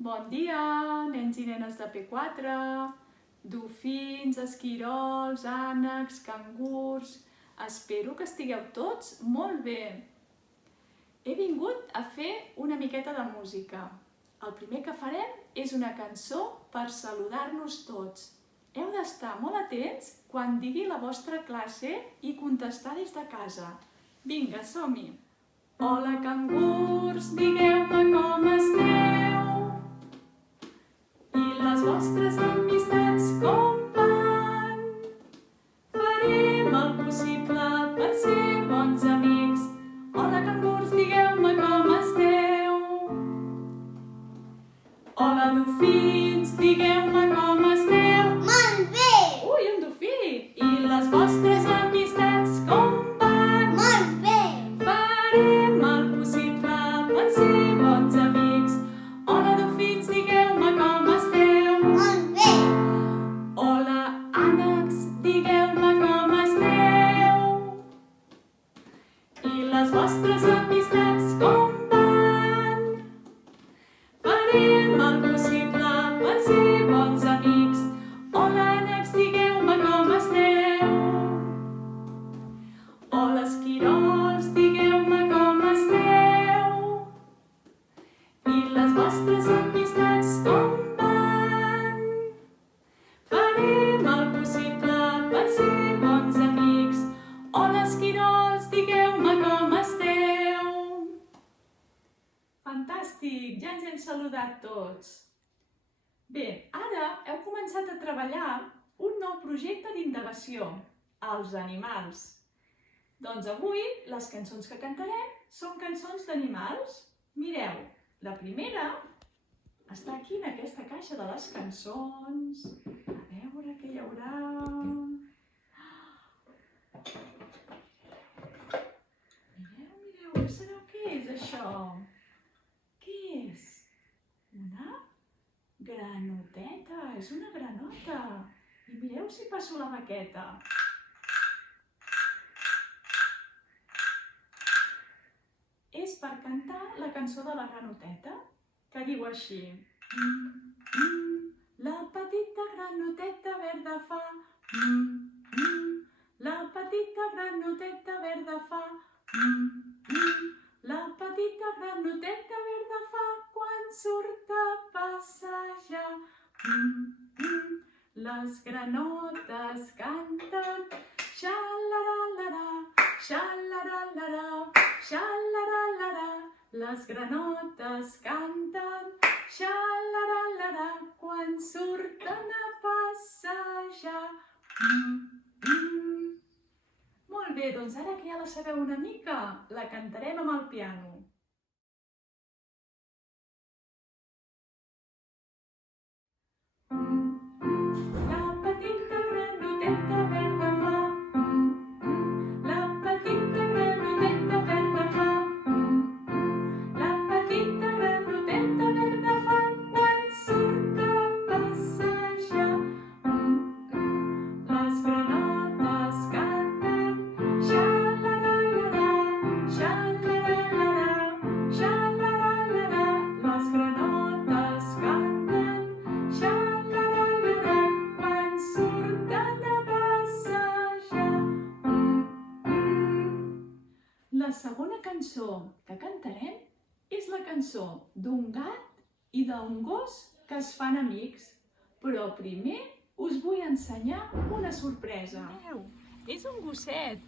Bon dia, nens i nenes de P4, dofins, esquirols, ànecs, cangurs... Espero que estigueu tots molt bé. He vingut a fer una miqueta de música. El primer que farem és una cançó per saludar-nos tots. Heu d'estar molt atents quan digui la vostra classe i contestar des de casa. Vinga, som-hi! Hola, cangurs, digueu-me com esteu i les vostres amistats com van. Farem el possible per ser bons amics. Hola, cangurs, digueu-me com esteu. Hola, dofins, digueu-me com esteu. Molt bé! Ui, un dofí! I les vostres amistats com van? Molt bé! Farem el possible per ser bons amics. Hola, dofins, digueu-me com esteu. Molt bé! Hola, ànecs, digueu-me com esteu. I les vostres amistats com van? Farem el possible per ser bons amics. Hola, ànecs, digueu-me com esteu. Hola, esquirols, digueu-me com esteu. I les vostres amistats com van? Farem el possible per ser bons amics. Hola, esquirols, digueu-me com esteu. Fantàstic! Ja ens hem saludat tots. Bé, ara heu començat a treballar un nou projecte d'indagació, els animals. Doncs avui les cançons que cantarem són cançons d'animals. Mireu, la primera està aquí en aquesta caixa de les cançons. A veure què hi haurà. Mireu, què serà? Què és això? Què és? Una granoteta, és una granota. I mireu si passo la maqueta. És per cantar la cançó de la granoteta, que diu així. La petita granoteta verda fa. La petita granoteta verda fa. La petita granoteta verda fa quan surt a passejar. Les granotes canten. Xa-la-la-la-la, xa-la-la-la-la, xa-la-la-la-la. Les granotes canten. Xa-la-la-la-la, quan surten a passejar. Molt bé, doncs ara que ja la sabeu una mica, la cantarem amb el piano. La petita granoteta verda fa. La petita granoteta verda fa. La petita granoteta verda fa quan surt a passejar. Les granotes canten. Xa-la-la-la-la, xa-la-la-la-la, xa-la-la-la-la. Les granotes canten. Xa-la-la-la-la, quan surten a passejar. La segona cançó que cantarem és la cançó d'un gat i d'un gos que es fan amics. Però primer us vull ensenyar una sorpresa. Mireu, és un gosset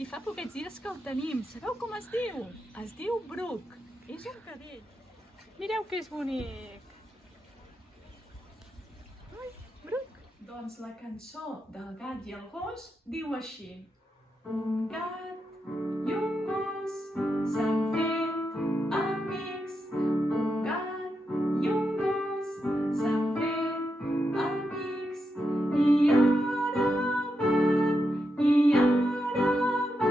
i fa poquets dies que el tenim. Sabeu com es diu? Es diu Bruc. És un cadell. Mireu que és bonic. Bruc. Doncs la cançó del gat i el gos diu així. Un gat i un gos s'han fet amics. Un gat i un gos s'han fet amics. I ara van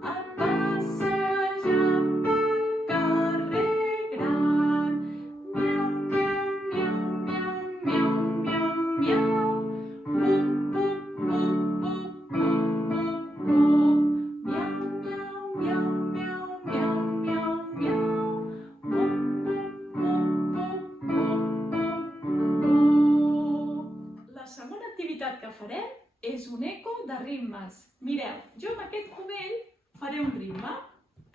a passejar pel carrer gran. Miau, miau, miau, miau, miau, miau, miau. Pup, pup, pup, pup, pup, pup, pup. farem és un eco de ritmes. Mireu, jo amb aquest cubell faré un ritme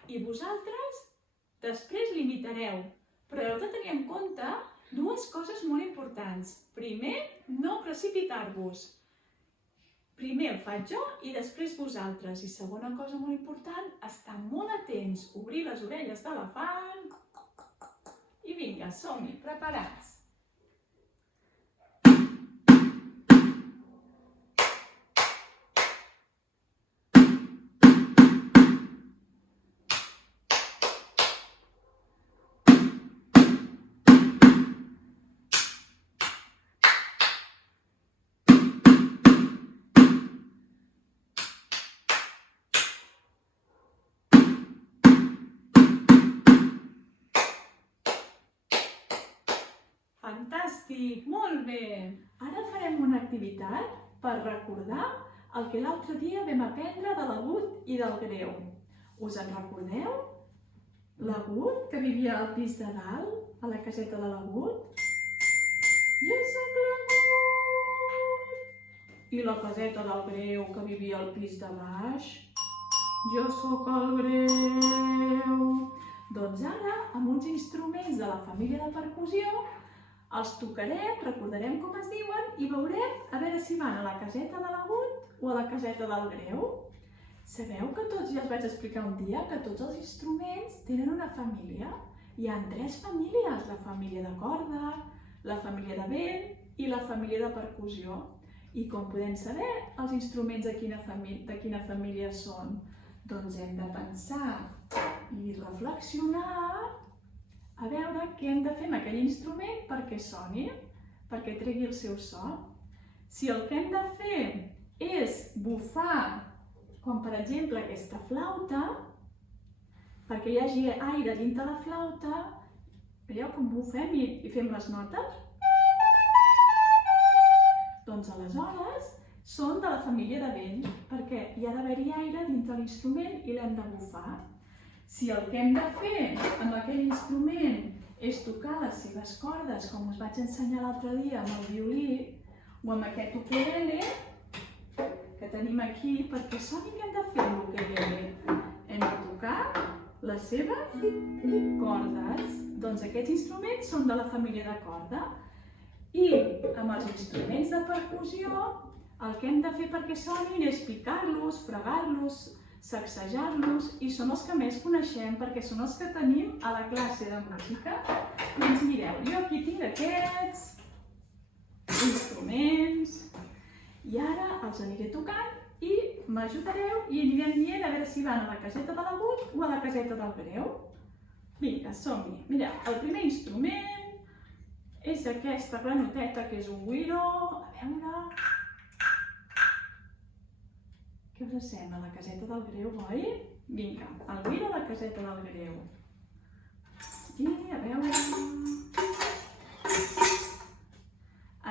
i vosaltres després l'imitareu. Però heu de tenir en compte dues coses molt importants. Primer, no precipitar-vos. Primer el faig jo i després vosaltres. I segona cosa molt important, estar molt atents, obrir les orelles d'elefant. I vinga, som-hi, preparats. Fantàstic, molt bé! Ara farem una activitat per recordar el que l'altre dia vam aprendre de l'agut i del greu. Us en recordeu? L'agut que vivia al pis de dalt, a la caseta de l'agut? Jo sóc l'agut! I la caseta del greu que vivia al pis de baix? Jo sóc el greu! Doncs ara, amb uns instruments de la família de percussió, els tocarem, recordarem com es diuen i veurem a veure si van a la caseta de l'agut o a la caseta del greu. Sabeu que tots, ja els vaig explicar un dia, que tots els instruments tenen una família. Hi ha 3 famílies, la família de corda, la família de vent i la família de percussió. I com podem saber els instruments de quina família són? Doncs hem de pensar i reflexionar a veure què hem de fer amb aquell instrument perquè soni, perquè tregui el seu so. Si el que hem de fer és bufar, com per exemple aquesta flauta, perquè hi hagi aire dintre la flauta, veieu com bufem i fem les notes? Doncs aleshores són de la família de vent, perquè hi ha d'haver-hi aire dintre l'instrument i l'hem de bufar. Si el que hem de fer amb aquell instrument és tocar les seves cordes, com us vaig ensenyar l'altre dia amb el violí, o amb aquest ukulele, que tenim aquí, perquè soni què hem de fer amb l'ukulele? Hem de tocar les seves cordes. Doncs aquests instruments són de la família de corda. I amb els instruments de percussió, el que hem de fer perquè sonin és picar-los, fregar-los, sacsejar-los, i són els que més coneixem perquè són els que tenim a la classe de música. Doncs mireu, jo aquí tinc aquests instruments i ara els aniré tocant i m'ajudareu i anirem dient a veure si van a la caseta de l'agut o a la caseta del greu. Vinga, som-hi. Mireu, el primer instrument és aquesta granoteta que és un güiro. A veure... Què us sembla? La caseta del greu, oi? Vinga, el güiro a la caseta del greu. I a veure...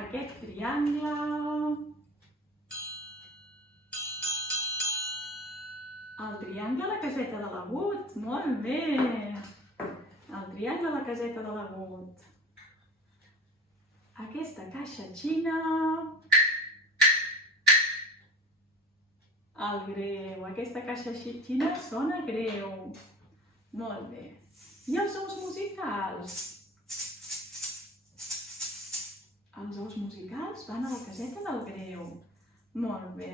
Aquest triangle... El triangle a la caseta de l'agut, molt bé! El triangle a la caseta de l'agut. Aquesta caixa xina... El greu. Aquesta caixa xina sona greu. Molt bé. I els ous musicals? Els ous musicals van a la caseta del greu. Molt bé.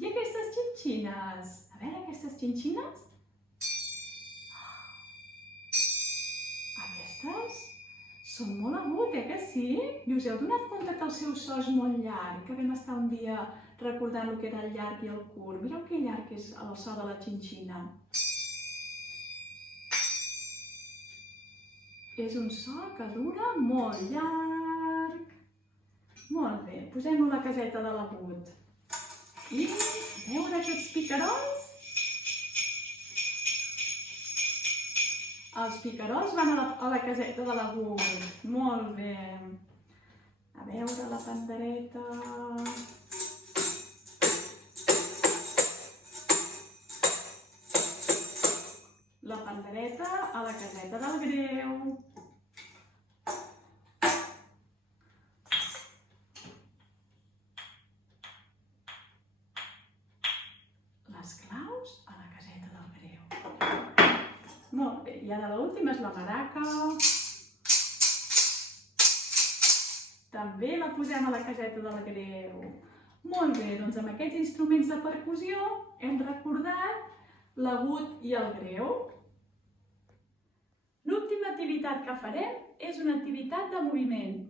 I aquestes xinxines? A veure, aquestes xinxines? Aquestes són molt agut, que sí? I us heu donat compte que el seu so és molt llarg? Que vam estar un dia recordant el que era el llarg i el curt. Mireu que llarg és el so de la xinxina. És un so que dura molt llarg. Molt bé, posem-ho a la caseta de l'agut. I a veure aquests picarols. Els picarols van a la caseta de l'agut. Molt bé. A veure la pandereta. La pandereta a la caseta del greu. ara l'última és la maraca. També la posem a la caseta del greu. Molt bé, doncs amb aquests instruments de percussió hem recordat l'agut i el greu. L'última activitat que farem és una activitat de moviment.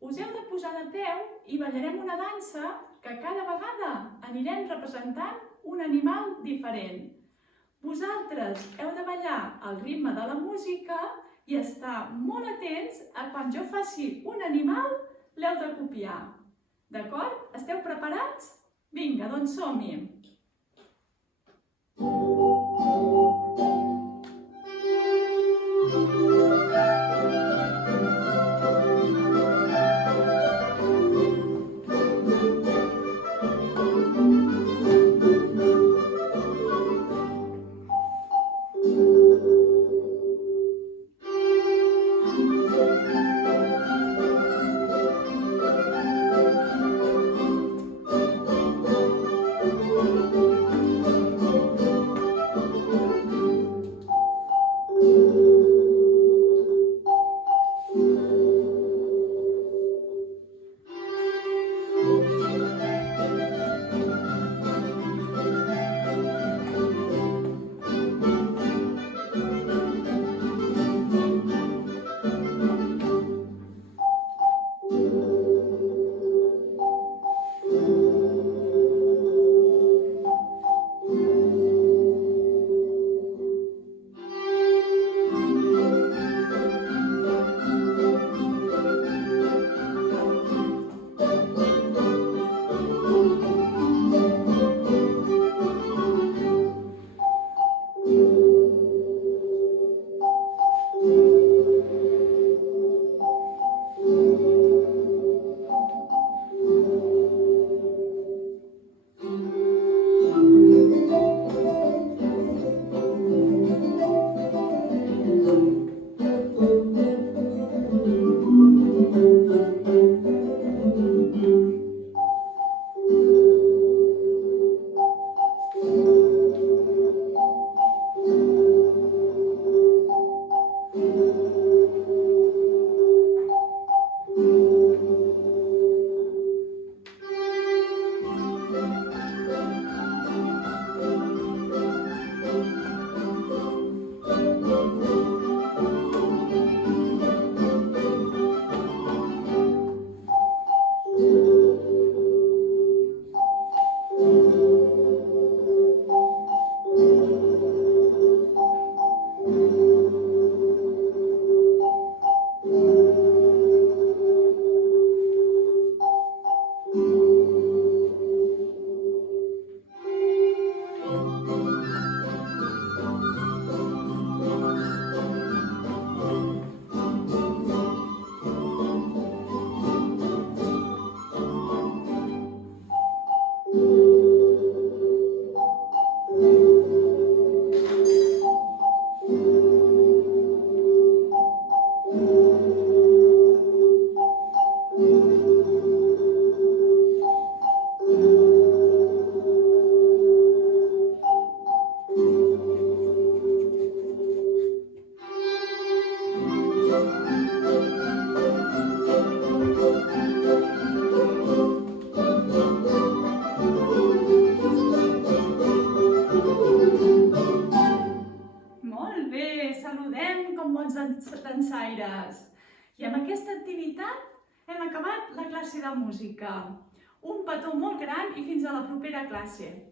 Us heu de posar de peu i ballarem una dansa que cada vegada anirem representant un animal diferent. Vosaltres heu de ballar al ritme de la música i estar molt atents a quan jo faci un animal, l'heu de copiar. D'acord? Esteu preparats? Vinga, doncs som-hi! dansaires. I amb aquesta activitat hem acabat la classe de música. Un petó molt gran i fins a la propera classe.